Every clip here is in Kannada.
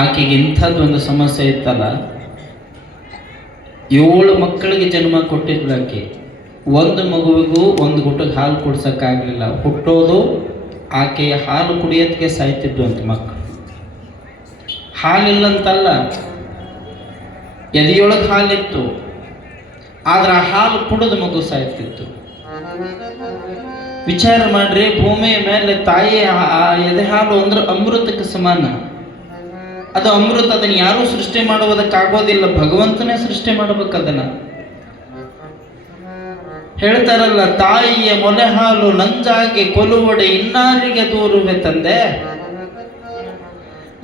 ಆಕೆಗೆ ಇಂಥದ್ದೊಂದು ಸಮಸ್ಯೆ ಇತ್ತಲ್ಲ, 7 ಮಕ್ಕಳಿಗೆ ಜನ್ಮ ಕೊಟ್ಟಿದ್ಲು ಆಕೆ. ಒಂದು ಮಗುವಿಗೂ ಒಂದು ಗುಟ್ಟಕ್ಕೆ ಹಾಲು ಕುಡ್ಸೋಕ್ಕಾಗಲಿಲ್ಲ. ಹುಟ್ಟೋದು ಆಕೆಯ ಹಾಲು ಕುಡಿಯೋದಕ್ಕೆ ಸಾಯ್ತಿದ್ದು ಅಂತ ಮಕ್ಕಳು. ಹಾಲಿಲ್ಲಂತಲ್ಲ, ಎದೆಯೊಳಗೆ ಹಾಲಿತ್ತು, ಆದ್ರೆ ಆ ಹಾಲು ಕುಡಿದು ಮಗು ಸಾಯ್ತಿತ್ತು. ವಿಚಾರ ಮಾಡ್ರಿ, ಭೂಮಿಯ ಮೇಲೆ ತಾಯಿಯ ಎದೆ ಹಾಲು ಅಂದ್ರೆ ಅಮೃತಕ್ಕೆ ಸಮಾನ. ಅದು ಅಮೃತ, ಅದನ್ನು ಯಾರೂ ಸೃಷ್ಟಿ ಮಾಡುವುದಕ್ಕಾಗೋದಿಲ್ಲ, ಭಗವಂತನೇ ಸೃಷ್ಟಿ ಮಾಡಬೇಕು ಅದನ್ನ. ಹೇಳ್ತಾರಲ್ಲ, ತಾಯಿಯ ಮೊಲೆ ಹಾಲು ನಂಜಾಗಿ ಕೊಲುವಡೆ ಇನ್ನಾರಿಗೆ ದೂರುವೆ ತಂದೆ.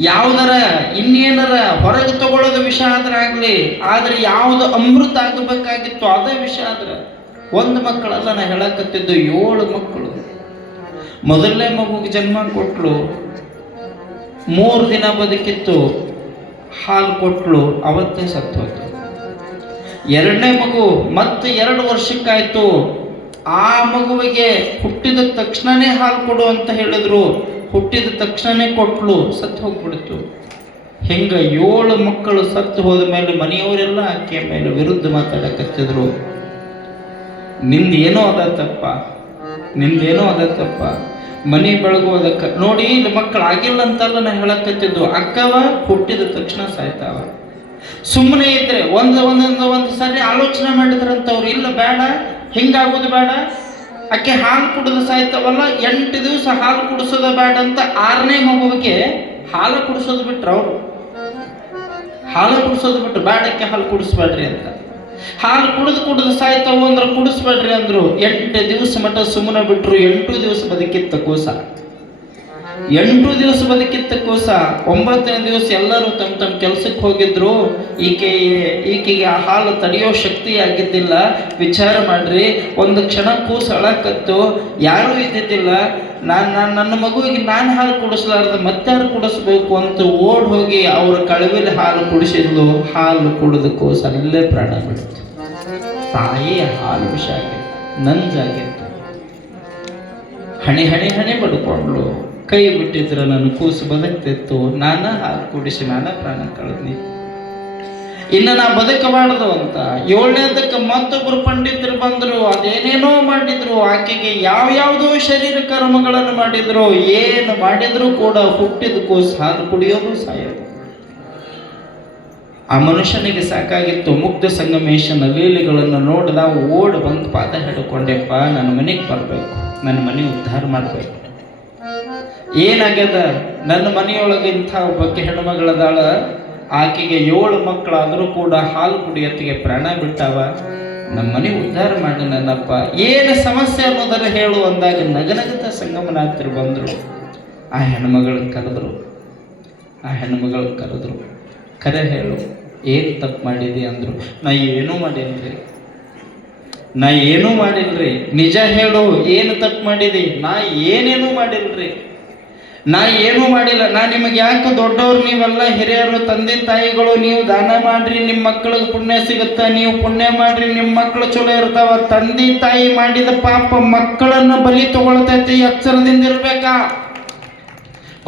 ಯಾವುದರ ಇನ್ನೇನರ ಹೊರಗೆ ತಗೊಳ್ಳೋದು ವಿಷ ಆದ್ರೆ ಆಗ್ಲಿ, ಆದ್ರೆ ಯಾವುದು ಅಮೃತ ಆಗಬೇಕಾಗಿತ್ತು ಅದೇ ವಿಷ ಆದ್ರೆ. ಒಂದು ಮಕ್ಕಳಲ್ಲ, ನಾ ಹೇಳಕತ್ತಿದ್ದು 7 ಮಕ್ಕಳು. ಮೊದಲನೇ ಮಗುಗೆ ಜನ್ಮ ಕೊಟ್ಲು, 3 ದಿನ ಬದುಕಿತ್ತು, ಹಾಲು ಕೊಟ್ಲು, ಅವತ್ತೇ ಸತ್ತು ಹೋಯ್ತು. 2ನೇ ಮಗು ಮತ್ತೆ 2 ವರ್ಷಕ್ಕಾಯ್ತು. ಆ ಮಗುವಿಗೆ ಹುಟ್ಟಿದ ತಕ್ಷಣನೇ ಹಾಲು ಕೊಡು ಅಂತ ಹೇಳಿದ್ರು, ಹುಟ್ಟಿದ ತಕ್ಷಣನೇ ಕೊಟ್ಲು, ಸತ್ತು ಹೋಗ್ಬಿಡ್ತು. ಹಿಂಗ 7 ಮಕ್ಕಳು ಸತ್ತು ಹೋದ ಮೇಲೆ ಮನೆಯವರೆಲ್ಲ ಆಕೆಯ ಮೇಲೆ ವಿರುದ್ಧ ಮಾತಾಡಕತ್ತಿದ್ರು. ನಿಂದೇನೋ ಅದ ತಪ್ಪ, ನಿಂದೇನೋ ಅದ ತಪ್ಪ, ಮನೆ ಬೆಳಗೋದಕ್ಕೆ ನೋಡಿ. ಇಲ್ಲಿ ಮಕ್ಕಳು ಆಗಿಲ್ಲ ಅಂತಲ್ಲ ನಾ ಹೇಳಕತ್ತಿದ್ದು, ಅಕ್ಕವ ಹುಟ್ಟಿದ ತಕ್ಷಣ ಸಾಯ್ತಾವ. ಸುಮ್ಮನೆ ಇದ್ರೆ ಒಂದು ಸರಿ ಆಲೋಚನೆ ಮಾಡಿದ್ರಂತವ್ರು, ಇಲ್ಲ ಬೇಡ, ಹಿಂಗಾಗೋದು ಬೇಡ, ಅಕ್ಕೆ ಹಾಲು ಕುಡಿದು ಸಾಯ್ತಾವಲ್ಲ, 8 ದಿವಸ ಹಾಲು ಕುಡಿಸೋದು ಬೇಡ ಅಂತ 6ನೇ ಮಗುವಿಗೆ ಹಾಲು ಕುಡಿಸೋದು ಬಿಟ್ರು. ಅವರು ಹಾಲು ಕುಡಿಸೋದು ಬಿಟ್ರು, ಬೇಡಕ್ಕೆ ಹಾಲು ಕುಡಿಸ್ಬೇಡ್ರಿ ಅಂತ. ಹಾಲು ಕುಡಿದು ಸಾಯ್ತಾವು ಅಂದ್ರೆ ಕುಡಿಸ್ಬೇಡ್ರಿ ಅಂದ್ರು. 8 ದಿವಸ ಮಟ್ಟ ಸುಮ್ಮನೆ ಬಿಟ್ರು. 8 ದಿವಸ ಬದುಕಿತ್ತ ಕೂಸ, 8 ದಿವಸ ಬದುಕಿತ್ತ ಕೂಸ. 9ನೇ ದಿವಸ ಎಲ್ಲರೂ ತಮ್ಮ ಕೆಲಸಕ್ಕೆ ಹೋಗಿದ್ರು. ಈಕೆಗೆ ಆ ಹಾಲು ತಡೆಯೋ ಶಕ್ತಿ ಆಗಿದ್ದಿಲ್ಲ. ವಿಚಾರ ಮಾಡ್ರಿ, ಒಂದು ಕ್ಷಣ ಕೂಸು ಅಳಕತ್ತು, ಯಾರೂ ಇದ್ದಿದ್ದಿಲ್ಲ. ನನ್ನ ಮಗುವಿಗೆ ನಾನು ಹಾಲು ಕುಡಿಸ್ಲಾರ್ದ ಮತ್ತಾರು ಕುಡಿಸ್ಬೇಕು ಅಂತ ಓಡ್ ಹೋಗಿ ಅವ್ರ ಕಳವಿಲಿ ಹಾಲು ಕುಡಿಸಿದ್ಲು. ಹಾಲು ಕುಡಿದು ಕೂಸು ಅಲ್ಲೇ ಪ್ರಾಣ ಬಿಡ್ತು. ತಾಯಿಯ ಹಾಲು ವಿಷ ಆಗಿತ್ತು, ನಂಜಾಗಿತ್ತು. ಹಣೆ ಬಡ್ಕೊಂಡ್ಲು. ಕೈ ಬಿಟ್ಟಿದ್ರೆ ನನ್ನ ಕೂಸು ಬದುಕ್ತಿತ್ತು, ನಾನ ಹಾಲು ಕುಡಿಸಿ ನಾನ ಪ್ರಾಣ ಕಳೆದ್ನಿ. ಇನ್ನು ನಾ ಬದುಕಬಾರ್ದು ಅಂತ 7ನೇದಕ್ಕೆ ಮತ್ತೊಬ್ಬರು ಪಂಡಿತರು ಬಂದರು. ಅದೇನೇನೋ ಮಾಡಿದ್ರು, ಆಕೆಗೆ ಯಾವ್ಯಾವುದೋ ಶರೀರ ಕರ್ಮಗಳನ್ನು ಮಾಡಿದ್ರು. ಏನು ಮಾಡಿದ್ರು ಕೂಡ ಹುಟ್ಟಿದ ಕೂಸು ಹಾಲು ಕುಡಿಯೋದು ಸಾಯೋದು. ಆ ಮನುಷ್ಯನಿಗೆ ಸಾಕಾಗಿತ್ತು. ಮುಗ್ಧ ಸಂಗಮೇಶನ ಲೀಲೆಗಳನ್ನು ನೋಡಿದ, ಓಡ್ ಬಂದು ಪಾದ ಹಿಡ್ಕೊಂಡೆಪ್ಪ, ನನ್ನ ಮನೆಗೆ ಬರಬೇಕು, ನನ್ನ ಮನೆ ಉದ್ಧಾರ ಮಾಡಬೇಕು. ಏನಾಗ್ಯದ, ನನ್ನ ಮನೆಯೊಳಗೆ ಇಂಥ ಒಬ್ಬಕ್ಕೆ ಹೆಣ್ಮಗಳದಾಳ, ಆಕೆಗೆ 7 ಮಕ್ಕಳಾದರೂ ಕೂಡ ಹಾಲು ಕುಡಿಯತ್ತಿಗೆ ಪ್ರಾಣ ಬಿಟ್ಟಾವ, ನಮ್ಮ ಮನೆ ಉದ್ಧಾರ ಮಾಡಿ ನನ್ನಪ್ಪ, ಏನು ಸಮಸ್ಯೆ ಅನ್ನೋದರ ಹೇಳು ಅಂದಾಗ ನಗನಗತ ಸಂಗಮನಾಥರು ಬಂದರು. ಆ ಹೆಣ್ಮಗಳನ್ನ ಕರೆದ್ರು. ಕರೆ ಹೇಳು, ಏನು ತಪ್ಪು ಮಾಡಿದೆ ಅಂದರು. ನಾ ಏನೂ ಮಾಡಿಲ್ರಿ, ನಿಜ ಹೇಳು, ಏನು ತಪ್ಪು ಮಾಡಿದೆ? ನಾ ಏನೇನೂ ಮಾಡಿಲ್ರಿ, ನಾ ಏನೂ ಮಾಡಿಲ್ಲ. ನಾ ನಿಮಗೆ ಯಾಕೆ ದೊಡ್ಡವ್ರು, ನೀವೆಲ್ಲ ಹಿರಿಯರು, ತಂದೆ ತಾಯಿಗಳು, ನೀವು ದಾನ ಮಾಡ್ರಿ, ನಿಮ್ಮ ಮಕ್ಕಳಿಗೆ ಪುಣ್ಯ ಸಿಗುತ್ತಾ, ನೀವು ಪುಣ್ಯ ಮಾಡ್ರಿ, ನಿಮ್ಮ ಮಕ್ಕಳು ಚಲೋ ಇರ್ತಾವ. ತಂದೆ ತಾಯಿ ಮಾಡಿದ ಪಾಪ ಮಕ್ಕಳನ್ನ ಬಲಿ ತಗೊಳ್ತೈತಿ. ಎಚ್ಚರದಿಂದ ಇರ್ಬೇಕಾ,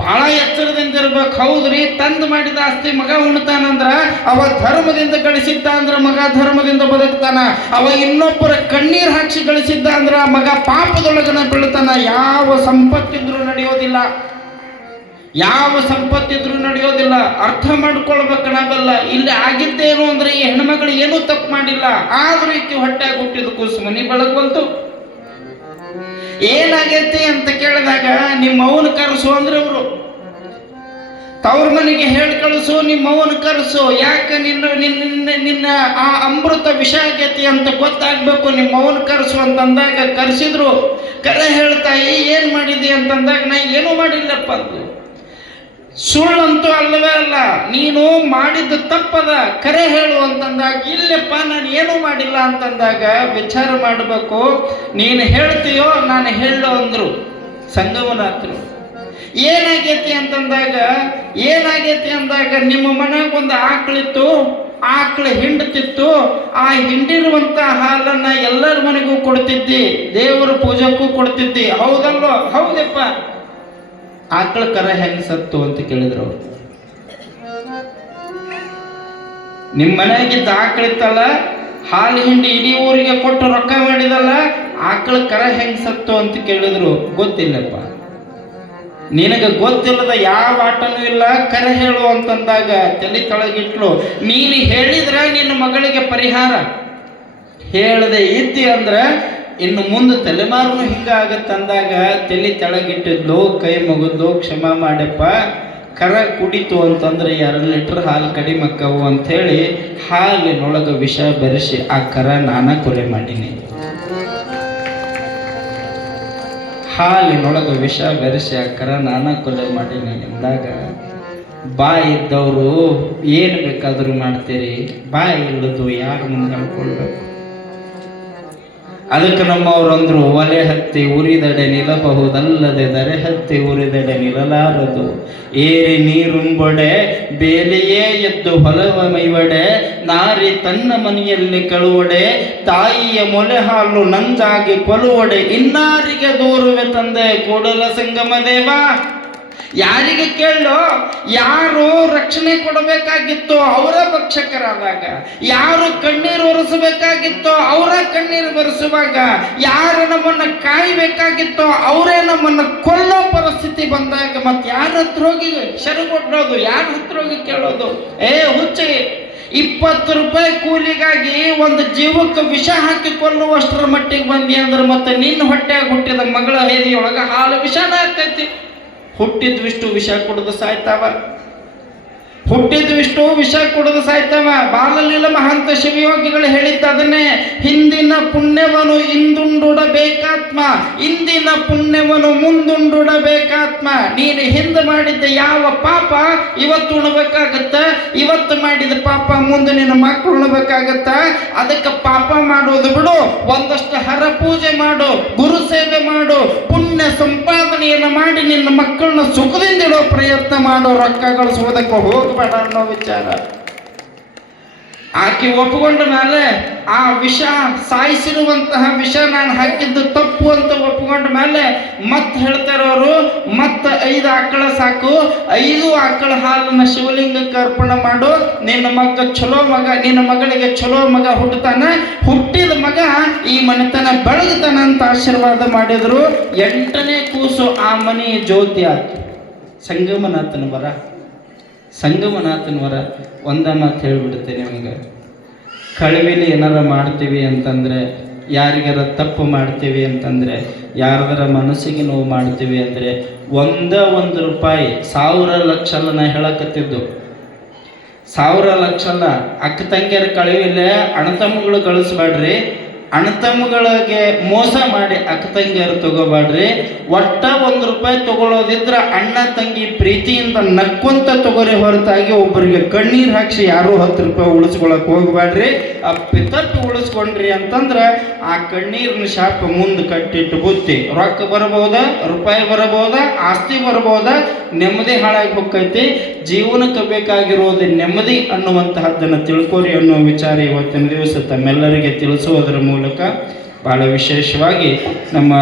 ಬಹಳ ಎಚ್ಚರದಿಂದ ಇರ್ಬೇಕು. ಹೌದ್ರಿ, ತಂದು ಮಾಡಿದ ಆಸ್ತಿ ಮಗ ಉಣ್ತಾನಂದ್ರ ಅವ ಧರ್ಮದಿಂದ ಗಳಿಸಿದ್ದ ಅಂದ್ರ ಮಗ ಧರ್ಮದಿಂದ ಬದುಕ್ತಾನ. ಅವ ಇನ್ನೊಬ್ಬರ ಕಣ್ಣೀರ್ ಹಾಕಿ ಗಳಿಸಿದ್ದ ಅಂದ್ರ ಮಗ ಪಾಪದೊಳಗನ ಬೀಳ್ತಾನ. ಯಾವ ಸಂಪತ್ತಿದ್ರೂ ನಡೆಯೋದಿಲ್ಲ. ಅರ್ಥ ಮಾಡ್ಕೊಳ್ಬೇಕು ನಾವೆಲ್ಲ. ಇಲ್ಲಿ ಆಗಿದ್ದೇನು ಅಂದ್ರೆ, ಈ ಹೆಣ್ಮಗಳು ಏನೂ ತಪ್ಪು ಮಾಡಿಲ್ಲ, ಆದ್ರೂ ಈಕೆ ಹೊಟ್ಟೆ ಹುಟ್ಟಿದ ಕೂಸು ಮನಿ ಬೆಳಗ್ವಂತು. ಏನಾಗೈತಿ ಅಂತ ಕೇಳಿದಾಗ, ನಿಮ್ಮ ಅವನ ಕರೆಸು ಅಂದ್ರೆ ಅವರು ತವ್ರ ಮನೆಗೆ ಹೇಳಿ ಕಳಿಸು, ನಿಮ್ಮ ಅವನ ಕರೆಸು. ಯಾಕೆ ನಿನ್ನ ಆ ಅಮೃತ ವಿಷ ಆಗೈತಿ ಅಂತ ಗೊತ್ತಾಗ್ಬೇಕು, ನಿಮ್ಮ ಅವನ ಕರೆಸು ಅಂತಂದಾಗ ಕರೆಸಿದ್ರು. ಕರೆ ಹೇಳ್ತಾಯಿ, ಏನ್ ಮಾಡಿದಿ ಅಂತಂದಾಗ, ನಾ ಏನೂ ಮಾಡಿಲ್ಲಪ್ಪ ಅಂದ್ರು. ಸುಳ್ಳಂತೂ ಅಲ್ಲವೇ ಅಲ್ಲ, ನೀನು ಮಾಡಿದ್ದು ತಪ್ಪದ, ಕರೆ ಹೇಳು ಅಂತಂದಾಗ, ಇಲ್ಲಪ್ಪ ನಾನು ಏನೂ ಮಾಡಿಲ್ಲ ಅಂತಂದಾಗ ವಿಚಾರ ಮಾಡಬೇಕು. ನೀನು ಹೇಳ್ತೀಯೋ ನಾನು ಹೇಳೋ ಅಂದ್ರು ಸಂಗಮನಾಥರು. ಏನಾಗೈತಿ ಅಂದಾಗ ನಿಮ್ಮ ಮನೆಗೆ ಒಂದು ಆಕಳಿತ್ತು, ಆಕಳು ಹಿಂಡ್ತಿತ್ತು. ಆ ಹಿಂಡಿರುವಂತ ಹಾಲನ್ನ ಎಲ್ಲರ ಮನೆಗೂ ಕೊಡ್ತಿದ್ದಿ, ದೇವರ ಪೂಜೆಗೂ ಕೊಡ್ತಿದ್ದಿ, ಹೌದಲ್ವೋ? ಹೌದಪ್ಪ. ಆಕಳ ಕರ ಹೆಂಗ್ ಸತ್ತು ಅಂತ ಕೇಳಿದ್ರು ಅವರು. ನಿಮ್ಮ ಮನೆಯಾಗಿದ್ದ ಆಕಳಿತ್ತಲ್ಲ, ಹಾಲು ಹಿಂಡಿ ಇಡೀ ಊರಿಗೆ ಕೊಟ್ಟು ರೊಕ್ಕ ಮಾಡಿದಲ್ಲ, ಆಕಳ ಕರ ಹೆಂಗ್ ಸತ್ತು ಅಂತ ಕೇಳಿದ್ರು. ಗೊತ್ತಿಲ್ಲಪ್ಪ. ನಿನಗೆ ಗೊತ್ತಿಲ್ಲದ ಯಾವ ಆಟನೂ ಇಲ್ಲ, ಕರೆ ಹೇಳು ಅಂತಂದಾಗ ತಲೆ ತಳಗಿಟ್ಲು. ನೀನು ಹೇಳಿದ್ರೆ ನಿನ್ನ ಮಗಳಿಗೆ ಪರಿಹಾರ, ಹೇಳದೆ ಇದ್ದಿ ಅಂದ್ರೆ ಇನ್ನು ಮುಂದೆ ತಲೆಮಾರು ಹಿಂಗಾಗತ್ತಂದಾಗ ತಲೆ ತೆಳಗಿಟ್ಟಿದ್ಲು, ಕೈ ಮುಗಿದ್ಲು, ಕ್ಷಮಾ ಮಾಡಪ್ಪ, ಕರ ಕುಡಿತು ಅಂತಂದ್ರೆ 2 ಲೀಟರ್ ಹಾಲು ಕಡಿಮೆ ಅಕ್ಕವು ಅಂಥೇಳಿ ಹಾಲಿನೊಳಗೆ ವಿಷ ಬೆರೆಸಿ ಆ ಕರ ನಾನ ಕೊಲೆ ಮಾಡೀನಿ. ಹಾಲಿನೊಳಗೆ ವಿಷ ಬೆರೆಸಿ ಆ ಕರ ನಾನ ಕೊಲೆ ಮಾಡೀನಿ ಎಂದಾಗ ಬಾಯಿ ಇದ್ದವರು ಏನು ಬೇಕಾದರೂ ಮಾಡ್ತೀರಿ, ಬಾಯಿ ಇಲ್ಲದು ಯಾರು ಮುಂದೆ ಹೇಳ್ಕೊಳ್ಬೇಕು. ಅದಕ್ಕೆ ನಮ್ಮವ್ರು ಅಂದ್ರು, ಒಲೆ ಹತ್ತಿ ಉರಿದಡೆ ನಿಲ್ಲಬಹುದಲ್ಲದೆ ದರೆ ಹತ್ತಿ ಉರಿದಡೆ ನಿಲ್ಲಲಾರದು. ಏರಿ ನೀರುಂಬೊಡೆ ಬೇಲೆಯೇ ಎದ್ದು ಹೊಲವ ಮೈವಡೆ, ನಾರಿ ತನ್ನ ಮನೆಯಲ್ಲಿ ಕಳುವಡೆ, ತಾಯಿಯ ಮೊಲೆ ಹಾಲು ನಂಜಾಗಿ ಕೊಲುವಡೆ, ಇನ್ನಾರಿಗೆ ದೂರುವೆ ತಂದೆ ಕೂಡಲ ಸಂಗಮ ದೇವ. ಯಾರಿಗೆ ಕೇಳೋ, ಯಾರು ರಕ್ಷಣೆ ಕೊಡಬೇಕಾಗಿತ್ತೋ ಅವರ ಭಕ್ಷಕರಾದಾಗ, ಯಾರು ಕಣ್ಣೀರು ಒರೆಸಬೇಕಾಗಿತ್ತೋ ಅವರ ಕಣ್ಣೀರು ಬರೆಸುವಾಗ, ಯಾರು ನಮ್ಮನ್ನ ಕಾಯಬೇಕಾಗಿತ್ತೋ ಅವರೇ ನಮ್ಮನ್ನ ಕೊಲ್ಲೋ ಪರಿಸ್ಥಿತಿ ಬಂದಾಗ ಮತ್ತೆ ಯಾರ ಹತ್ರ ಹೋಗಿ ಶರಗೊಡ್ಡೋದು, ಯಾರ ಹತ್ರ ಹೋಗಿ ಕೇಳೋದು? ಹುಚ್ಚಿ, 20 ರೂಪಾಯಿ ಕೂಲಿಗಾಗಿ ಒಂದು ಜೀವಕ್ಕೆ ವಿಷ ಹಾಕಿ ಕೊಲ್ಲುವಷ್ಟರ ಮಟ್ಟಿಗೆ ಬಂದಿ ಅಂದ್ರೆ ಮತ್ತೆ ನಿನ್ನ ಹೊಟ್ಟೆಯಾಗ ಹುಟ್ಟಿದ ಮಗಳ ಹೇದಿಯೊಳಗ ಹಾಲು ವಿಷಾನ ಆಗ್ತೈತಿ. ಹುಟ್ಟಿದ್ವಿಷ್ಟು ವಿಷ ಕುಡಿದು ಸಾಯ್ತಾವ, ಹುಟ್ಟಿದ್ವಿಷ್ಟು ವಿಷ ಕುಡಿದು ಸಾಯ್ತಾವ. ಬಾಲಲೀಲ ಮಹಾಂತ ಶಿವಯೋಗಿಗಳು ಹೇಳಿದ್ದ ಅದನ್ನೇ, ಹಿಂದಿನ ಪುಣ್ಯವನ್ನು ಇಂದುಂಡುಡಬೇಕಾತ್ಮ, ಇಂದಿನ ಪುಣ್ಯವನ್ನು ಮುಂದುಂಡುಡಬೇಕಾತ್ಮ. ನೀನು ಹಿಂದೆ ಮಾಡಿದ್ದ ಯಾವ ಪಾಪ ಇವತ್ತು ಉಣಬೇಕಾಗತ್ತ, ಇವತ್ತು ಮಾಡಿದ ಪಾಪ ಮುಂದೆ ನಿನ್ನ ಮಕ್ಕಳು ಉಣಬೇಕಾಗತ್ತ. ಅದಕ್ಕೆ ಪಾಪ ಮಾಡೋದು ಬಿಡು, ಒಂದಷ್ಟು ಹರ ಪೂಜೆ ಮಾಡು, ಗುರು ಸೇವೆ ಮಾಡು, ಪುಣ್ಯ ಸಂಪಾದನೆಯನ್ನು ಮಾಡಿ ನಿನ್ನ ಮಕ್ಕಳನ್ನ ಸುಖದಿಂದ ಇಡೋ ಪ್ರಯತ್ನ ಮಾಡೋ, ರೊಕ್ಕ ಗಳಿಸುವುದಕ್ಕೆ ಹೋಗಬೇಡ ಅನ್ನೋ ವಿಚಾರ. ಆಕೆ ಒಪ್ಪಿಕೊಂಡ ಮೇಲೆ ಆ ವಿಷ, ಸಾಯಿಸಿರುವಂತಹ ವಿಷ ನಾನು ಹಾಕಿದ್ದು ತಪ್ಪು ಅಂತ ಒಪ್ಪಿಕೊಂಡ ಮೇಲೆ ಮತ್ತೆ ಹೇಳ್ತಾರೆ ಅವರು, ಮತ್ತೆ 5 ಆಕಳ ಸಾಕು, 5 ಆಕಳ ಹಾಲನ್ನ ಶಿವಲಿಂಗಕ್ಕೆ ಅರ್ಪಣೆ ಮಾಡು, ನಿನ್ನ ಮಗ ಚಲೋ ಮಗ, ನಿನ್ನ ಮಗಳಿಗೆ ಚಲೋ ಮಗ ಹುಟ್ಟುತ್ತಾನ, ಹುಟ್ಟಿದ ಮಗ ಈ ಮನೆತನ ಬೆಳಗುತ್ತಾನ ಅಂತ ಆಶೀರ್ವಾದ ಮಾಡಿದ್ರು. 8ನೇ ಕೂಸು ಆ ಮನೆ ಜ್ಯೋತಿ ಆಯ್ತು. ಸಂಗಮನಾಥನ ವರ, ಸಂಗಮನಾಥನ ವರ. ಒಂದ ಮಾತು ಹೇಳಿಬಿಡ್ತೇನೆ ನಿಮಗೆ, ಕಳವಿಲಿ ಏನಾರ ಮಾಡ್ತೀವಿ ಅಂತಂದರೆ, ಯಾರಿಗಾರ ತಪ್ಪು ಮಾಡ್ತೀವಿ ಅಂತಂದರೆ, ಯಾರದರ ಮನಸ್ಸಿಗೆ ನೋವು ಮಾಡ್ತೀವಿ ಅಂದರೆ, 1 ರೂಪಾಯಿ 1000 ಲಕ್ಷ ಅಲ್ಲ ನಾ ಹೇಳಕತ್ತಿದ್ದು, 1000 ಲಕ್ಷ ಅಲ್ಲ. ಅಕ್ಕ ತಂಗಿಯರ ಕಳವಿಲೆ ಅಣ್ಣತಮ್ಮಗಳು ಗಳಿಸ್ಬೇಡ್ರಿ, ಅಣ್ಣತಮ್ಮಗಳಿಗೆ ಮೋಸ ಮಾಡಿ ಅಕ್ಕ ತಂಗಿಯರು ತಗೋಬೇಡ್ರಿ. ಒಟ್ಟ 1 ರೂಪಾಯಿ ತಗೊಳ್ಳೋದಿದ್ರ ಅಣ್ಣ ತಂಗಿ ಪ್ರೀತಿಯಿಂದ ನಕ್ಕೊಂತ ತಗೋರಿ ಹೊರತಾಗಿ ಒಬ್ಬರಿಗೆ ಕಣ್ಣೀರು ಹಾಕಿ ಯಾರು 10 ರೂಪಾಯಿ ಉಳಿಸ್ಕೊಳಕ್ ಹೋಗ್ಬೇಡ್ರಿ. ಆ ಪಿತಟ್ಟು ಉಳಿಸ್ಕೊಂಡ್ರಿ ಅಂತಂದ್ರೆ ಆ ಕಣ್ಣೀರಿನ ಶಾಪ ಮುಂದೆ ಕಟ್ಟಿಟ್ಟು ಬುತ್ತಿ, ರೊಕ್ಕ ಬರಬಹುದ, ರೂಪಾಯಿ ಬರಬಹುದ, ಆಸ್ತಿ ಬರಬಹುದ, ನೆಮ್ಮದಿ ಹಾಳಾಗಿ ಹೋಗ್ತೈತಿ. ಜೀವನಕ್ಕೆ ಬೇಕಾಗಿರೋದು ನೆಮ್ಮದಿ ಅನ್ನುವಂತಹದ್ದನ್ನು ತಿಳ್ಕೋರಿ ಅನ್ನೋ ವಿಚಾರ ಇವತ್ತಿನ ದಿವಸ ತಮ್ಮೆಲ್ಲರಿಗೆ ತಿಳಿಸುವುದರ ಮೂಲಕ ಬಹಳ ವಿಶೇಷವಾಗಿ ನಮ್ಮ